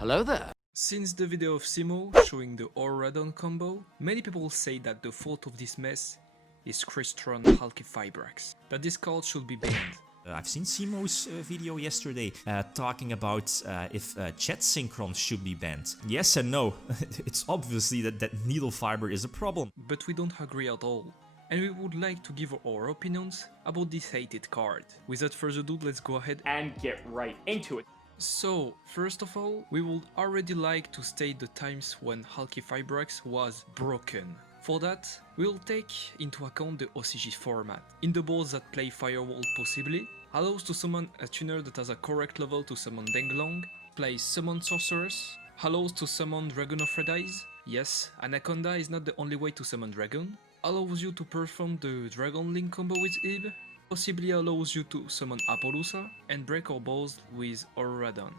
Hello there! Since the video of Simo showing the Auradon combo, many people say that the fault of this mess is Crystron Halqifibrax, that this card should be banned. I've seen Simo's video yesterday talking about if chat synchron should be banned. Yes and no. It's obviously that needlefiber is a problem. But we don't agree at all, and we would like to give our opinions about this hated card. Without further ado, let's go ahead And get right into it. So, first of all, we would already like to state the times when Halqifibrax was broken. For that, we'll take into account the OCG format. In the boards that play Firewall possibly, allows to summon a tuner that has a correct level to summon Denglong, plays Summon Sorceress, allows to summon Dragon of Red Eyes. Yes, Anaconda is not the only way to summon Dragon, allows you to perform the Dragon Link combo with Ib, possibly allows you to summon Appaloosa and break our balls with Auradon.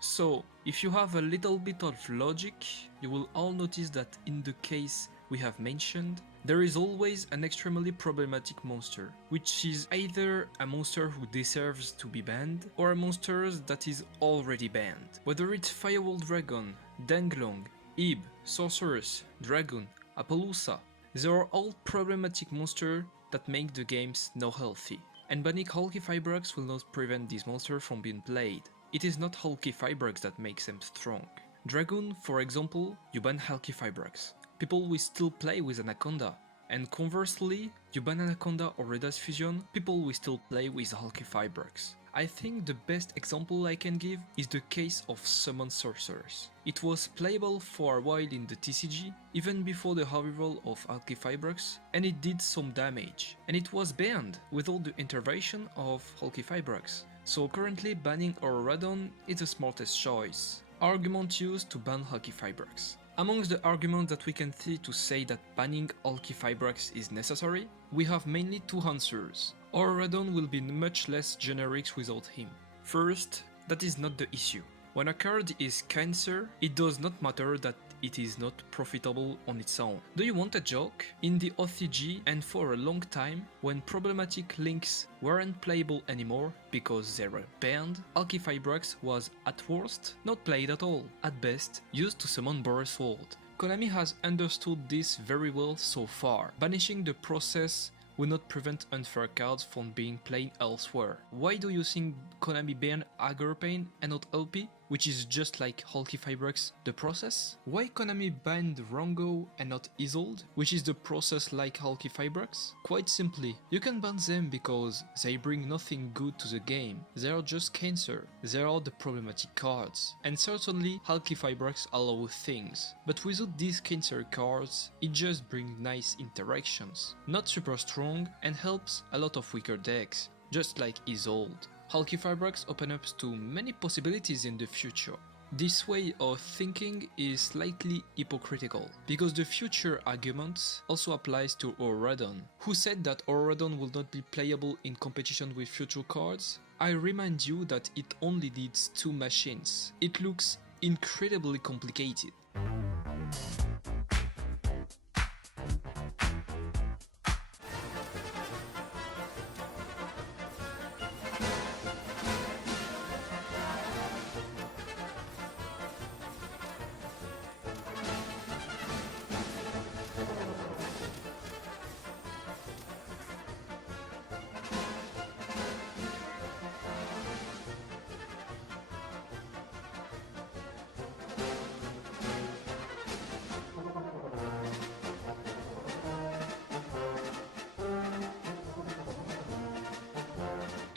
So, if you have a little bit of logic, you will all notice that in the case we have mentioned, there is always an extremely problematic monster, which is either a monster who deserves to be banned, or a monster that is already banned. Whether it's Firewall Dragon, Denglong, Ib, Sorceress, Dragon, Appaloosa, they are all problematic monsters that make the games not healthy. And banning Halqifibrax will not prevent these monsters from being played. It is not Halqifibrax that makes them strong. Dragon, for example, you ban Halqifibrax. People will still play with Anaconda. And conversely, you ban Anaconda or Red Eyes Fusion, people will still play with Halqifibrax. I think the best example I can give is the case of Summon Sorcerers. It was playable for a while in the TCG, even before the arrival of Halqifibrax, and it did some damage. And it was banned without the intervention of Halqifibrax. So currently banning Auradon is the smartest choice. Argument used to ban Halqifibrax. Amongst the arguments that we can see to say that banning Halqifibrax is necessary, we have mainly two answers. Auradon will be much less generic without him. First, that is not the issue. When a card is cancer, it does not matter that it is not profitable on its own. Do you want a joke? In the OCG and for a long time, when problematic links weren't playable anymore because they were banned, Halqifibrax was at worst not played at all, at best used to summon Boros Sword. Konami has understood this very well so far, banishing the process will not prevent unfair cards from being played elsewhere. Why do you think Konami banned Agar Pain and not LP, which is just like Halqifibrax, the process? Why Konami banned Rango and not Isolde, which is the process like Halqifibrax? Quite simply, you can ban them because they bring nothing good to the game, they are just cancer, they are the problematic cards. And certainly Halqifibrax allows things, but without these cancer cards, it just brings nice interactions. Not super strong and helps a lot of weaker decks, just like Isolde. Halqifibrax opens up to many possibilities in the future. This way of thinking is slightly hypocritical, because the future argument also applies to Auradon. Who said that Auradon will not be playable in competition with future cards? I remind you that it only needs 2 machines. It looks incredibly complicated.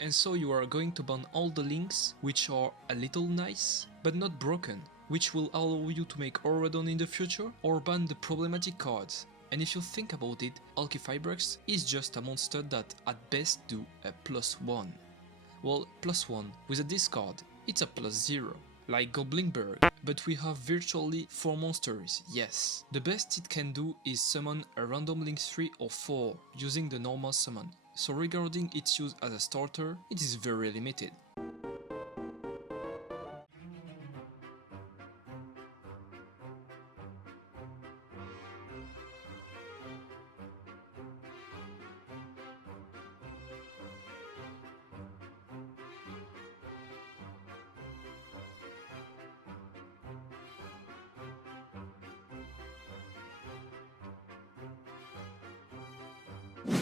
And so you are going to ban all the links which are a little nice, but not broken, which will allow you to make Auradon in the future, or ban the problematic cards. And if you think about it, Halqifibrax is just a monster that at best do a +1. Well, +1 with a discard, it's a +0. Like Goblinberg, but we have virtually 4 monsters, yes. The best it can do is summon a random link 3 or 4 using the normal summon. So regarding its use as a starter, it is very limited.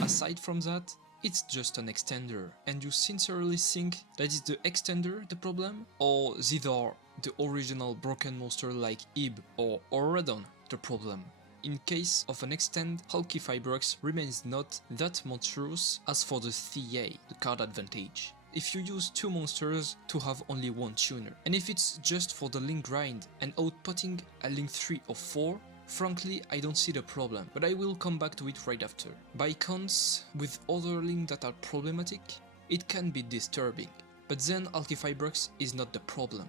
Aside from that, it's just an extender, and you sincerely think that it's the extender the problem, or either the original broken monster like Ib or Oradon the problem? In case of an extend, Halqifibrax remains not that monstrous as for the CA, the card advantage. If you use 2 monsters to have only 1 tuner, and if it's just for the link grind and outputting a link 3 or 4, frankly I don't see the problem, but I will come back to it right after. By cons, with other links that are problematic, it can be disturbing, but then Halqifibrax is not the problem.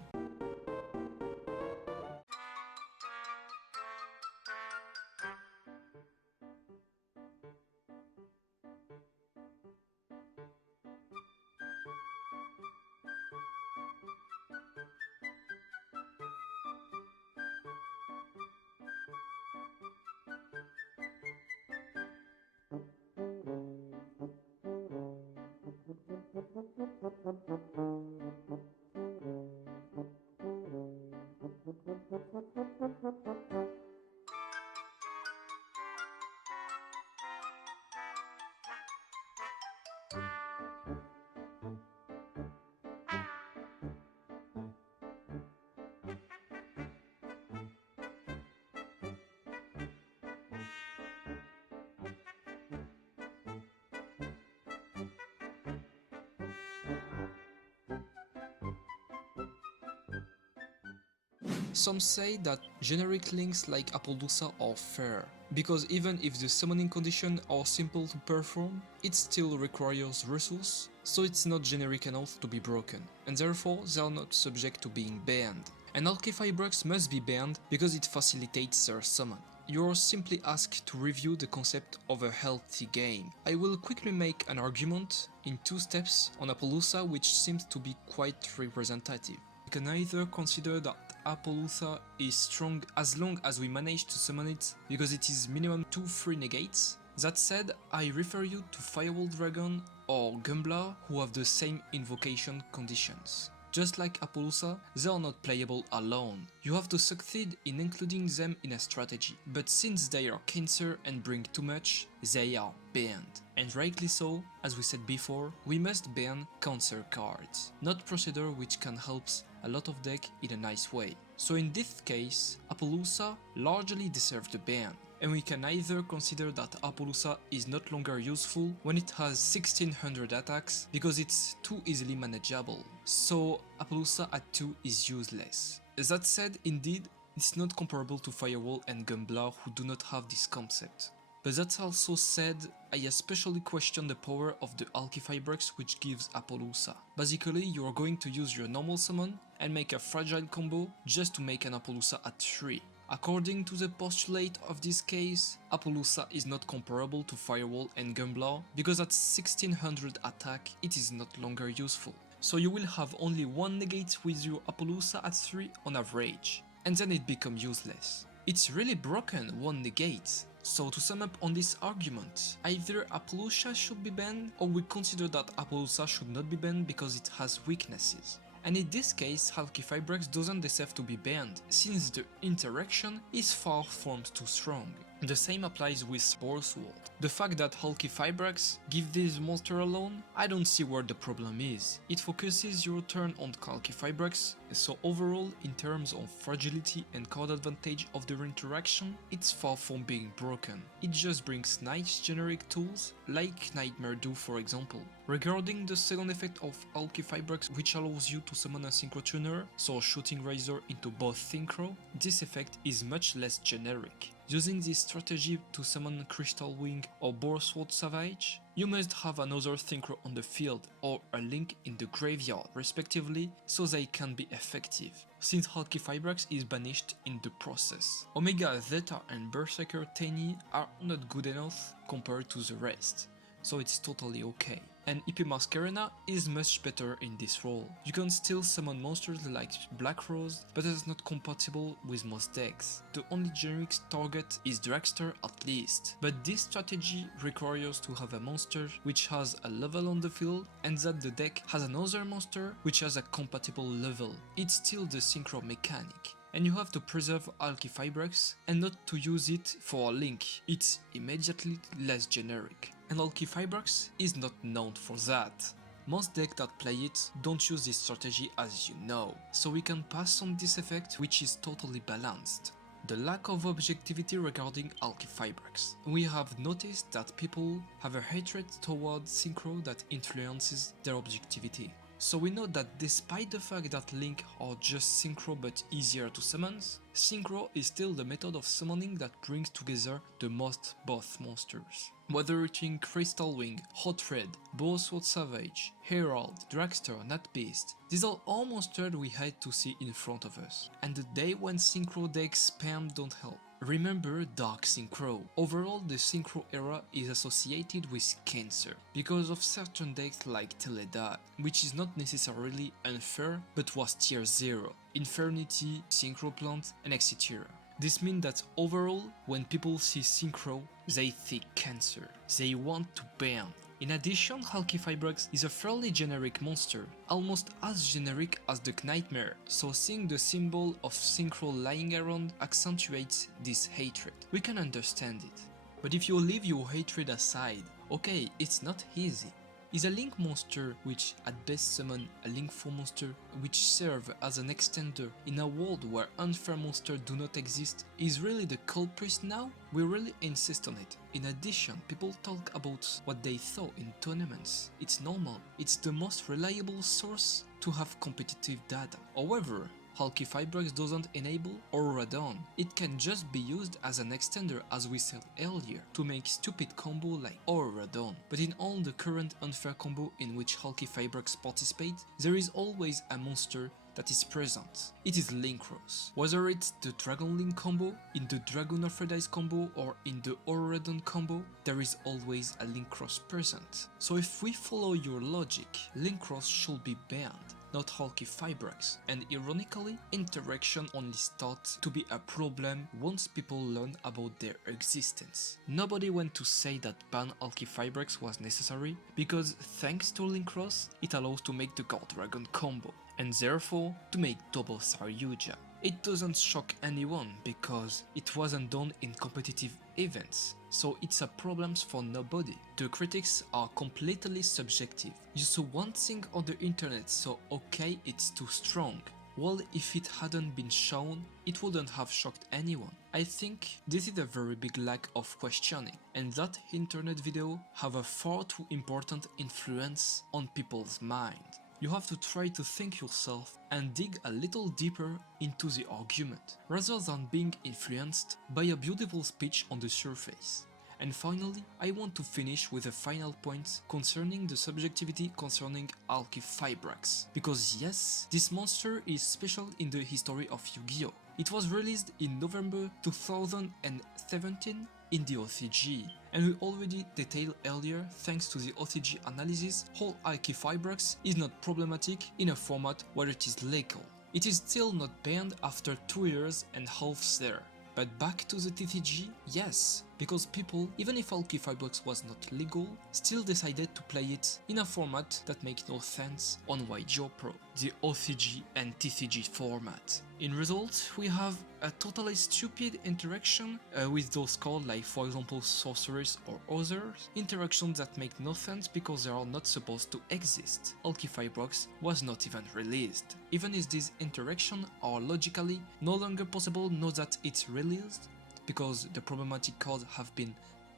Some say that generic links like Appaloosa are fair, because even if the summoning conditions are simple to perform, it still requires resources, so it's not generic enough to be broken, and therefore they are not subject to being banned. And Halqifibrax must be banned because it facilitates their summon. You are simply asked to review the concept of a healthy game. I will quickly make an argument in 2 steps on Appaloosa which seems to be quite representative. We can either consider that Appaloosa is strong as long as we manage to summon it because it is minimum 2 free negates. That said, I refer you to Firewall Dragon or Gumbler who have the same invocation conditions. Just like Appaloosa, they are not playable alone. You have to succeed in including them in a strategy, but since they are cancer and bring too much, they are banned. And rightly so, as we said before, we must ban cancer cards, not procedure which can help a lot of deck in a nice way. So in this case, Appaloosa largely deserves the ban, and we can either consider that Appaloosa is not longer useful when it has 1600 attacks because it's too easily manageable, so Appaloosa at 2 is useless. That said, indeed, it's not comparable to Firewall and Gumbler who do not have this concept. But that also said, I especially question the power of the Halqifibrax which gives Appaloosa. Basically, you are going to use your normal summon and make a fragile combo just to make an Appaloosa at 3. According to the postulate of this case, Appaloosa is not comparable to Firewall and Gumbler because at 1600 attack it is not longer useful. So you will have only 1 negate with your Appaloosa at 3 on average, and then it becomes useless. It's really broken 1 negate. So to sum up on this argument, either Appaloosa should be banned, or we consider that Appaloosa should not be banned because it has weaknesses. And in this case, Halqifibrax doesn't deserve to be banned, since the interaction is far from too strong. The same applies with Borsword. The fact that Halqifibrax gives this monster alone, I don't see where the problem is. It focuses your turn on Halqifibrax, so overall, in terms of fragility and card advantage of their interaction, it's far from being broken. It just brings nice generic tools, like Nightmare Do for example. Regarding the second effect of Halqifibrax, which allows you to summon a Synchro tuner, so shooting Razor into both Synchro, this effect is much less generic. Using this strategy to summon Crystal Wing or Borsword Savage, you must have another Synchro on the field or a link in the graveyard respectively so they can be effective, since Halqifibrax is banished in the process. Omega Zeta and Berserker Tiny are not good enough compared to the rest, so it's totally okay. And IP Masquerena is much better in this role. You can still summon monsters like Black Rose, but it's not compatible with most decks. The only generic target is Dragster at least, but this strategy requires to have a monster which has a level on the field and that the deck has another monster which has a compatible level. It's still the Synchro mechanic. and you have to preserve Halqifibrax and not to use it for a link. It's immediately less generic. And Halqifibrax is not known for that. Most decks that play it don't use this strategy, as you know, so we can pass on this effect, which is totally balanced. The lack of objectivity regarding Halqifibrax. We have noticed that people have a hatred towards Synchro that influences their objectivity. So we know that despite the fact that Link are just Synchro but easier to summon, Synchro is still the method of summoning that brings together the most both monsters. Whether it's in Crystal Wing, Hot Red, Bowsword Savage, Herald, Dragster, Nutbeast, these are all monsters we hate to see in front of us. And the day when Synchro decks spam don't help. Remember Dark Synchro. Overall, the Synchro era is associated with cancer because of certain decks like Teledad, which is not necessarily unfair but was tier 0, Infernity, Synchro Plant, and etc. This means that overall, when people see Synchro, they think cancer. They want to ban. In addition, Halqifibrax is a fairly generic monster, almost as generic as the Nightmare, so seeing the symbol of Synchro lying around accentuates this hatred. We can understand it. But if you leave your hatred aside, okay, it's not easy. Is a Link monster which at best summon a Link 4 monster which serve as an extender in a world where unfair monsters do not exist is really the culprit now? We really insist on it. In addition, people talk about what they saw in tournaments. It's normal, it's the most reliable source to have competitive data. However, Halqifibrax doesn't enable Aura Dawn. It can just be used as an extender, as we said earlier, to make stupid combo like Aura Dawn. But in all the current unfair combo in which Halqifibrax participates, there is always a monster that is present. It is Linkros. Whether it's the Dragon Link combo, in the Dragon Aphrodite combo, or in the Aura Dawn combo, there is always a Linkros present. So if we follow your logic, Linkros should be banned, not Halqifibrax, and ironically, interaction only starts to be a problem once people learn about their existence. Nobody went to say that ban Halqifibrax was necessary, because thanks to Linkros, it allows to make the God Dragon combo, and therefore to make double Star yugioh. It doesn't shock anyone because it wasn't done in competitive events, so it's a problem for nobody. The critics are completely subjective. You saw one thing on the internet, so okay, it's too strong. Well, if it hadn't been shown, it wouldn't have shocked anyone. I think this is a very big lack of questioning, and that internet video have a far too important influence on people's mind. You have to try to think yourself and dig a little deeper into the argument, rather than being influenced by a beautiful speech on the surface. And finally, I want to finish with a final point concerning the subjectivity concerning Halqifibrax. Because yes, this monster is special in the history of Yu-Gi-Oh! It was released in November 2017 in the OCG, and we already detailed earlier, thanks to the OCG analysis, how Halqifibrax is not problematic in a format where it is legal. It is still not banned after 2 years and half there. But back to the TCG, yes, because people, even if Halqifibrax was not legal, still decided to play it in a format that makes no sense on yugioh Pro, the OCG and TCG format. In result, we have a totally stupid interaction with those cards like for example sorcerers or others, interactions that make no sense because they are not supposed to exist. Halqifibrax was not even released. Even if these interactions are logically no longer possible now that it's released, because the problematic cards have been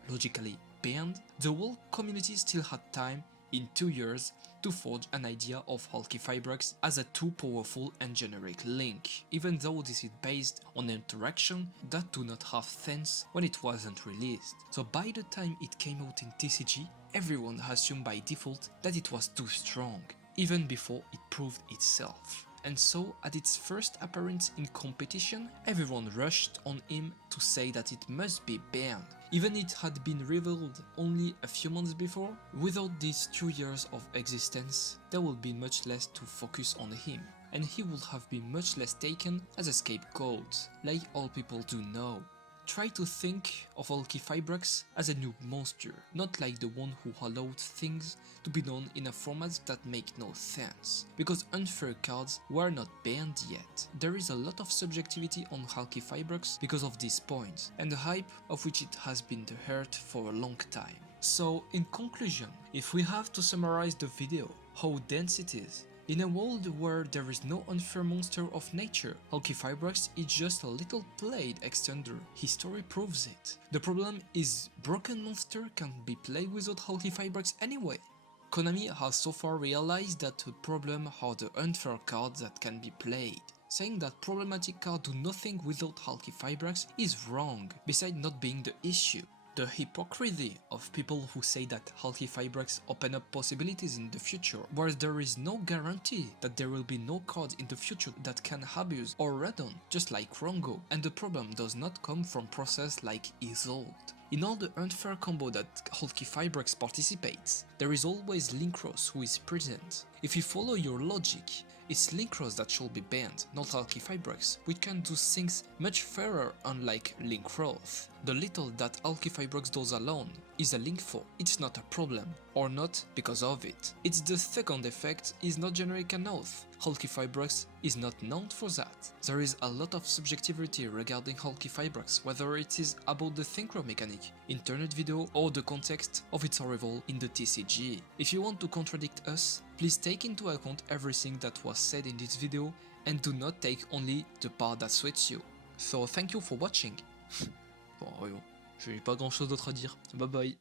logically banned, the whole community still had time in 2 years to forge an idea of Halqifibrax as a too powerful and generic link, even though this is based on interaction that do not have sense when it wasn't released. So by the time it came out in TCG, everyone assumed by default that it was too strong, even before it proved itself. And so, at its first appearance in competition, everyone rushed on him to say that it must be banned. Even it had been revealed only a few months before, without these 2 years of existence, there would be much less to focus on him, and he would have been much less taken as a scapegoat, like all people do now. Try to think of Halqifibrax as a new monster, not like the one who allowed things to be done in a format that make no sense, because unfair cards were not banned yet. There is a lot of subjectivity on Halqifibrax because of this point, and the hype of which it has been the hurt for a long time. So in conclusion, if we have to summarize the video, how dense it is, in a world where there is no unfair monster of nature, Halqifibrax is just a little played extender. History proves it. The problem is broken monster can't be played without Halqifibrax anyway. Konami has so far realized that the problem are the unfair cards that can be played. Saying that problematic cards do nothing without Halqifibrax is wrong, besides not being the issue. The hypocrisy of people who say that Halqifibrax open up possibilities in the future, whereas there is no guarantee that there will be no cards in the future that can abuse or redon, just like Rongo, and the problem does not come from process like Isolde. In all the unfair combo that Halqifibrax participates, there is always Linkros who is present. If you follow your logic, it's Linkros that should be banned, not Halqifibrax, which can do things much fairer unlike Linkros. The little that Halqifibrax does alone is a link for, it's not a problem, or not because of it. It's the second effect is not generic enough. Halqifibrax is not known for that. There is a lot of subjectivity regarding Halqifibrax, whether it is about the Synchro mechanic, internet video, or the context of its arrival in the TCG. If you want to contradict us, please take into account everything that was said in this video and do not take only the part that suits you. So thank you for watching. Bon, j'ai pas grand chose d'autre à dire. Bye bye.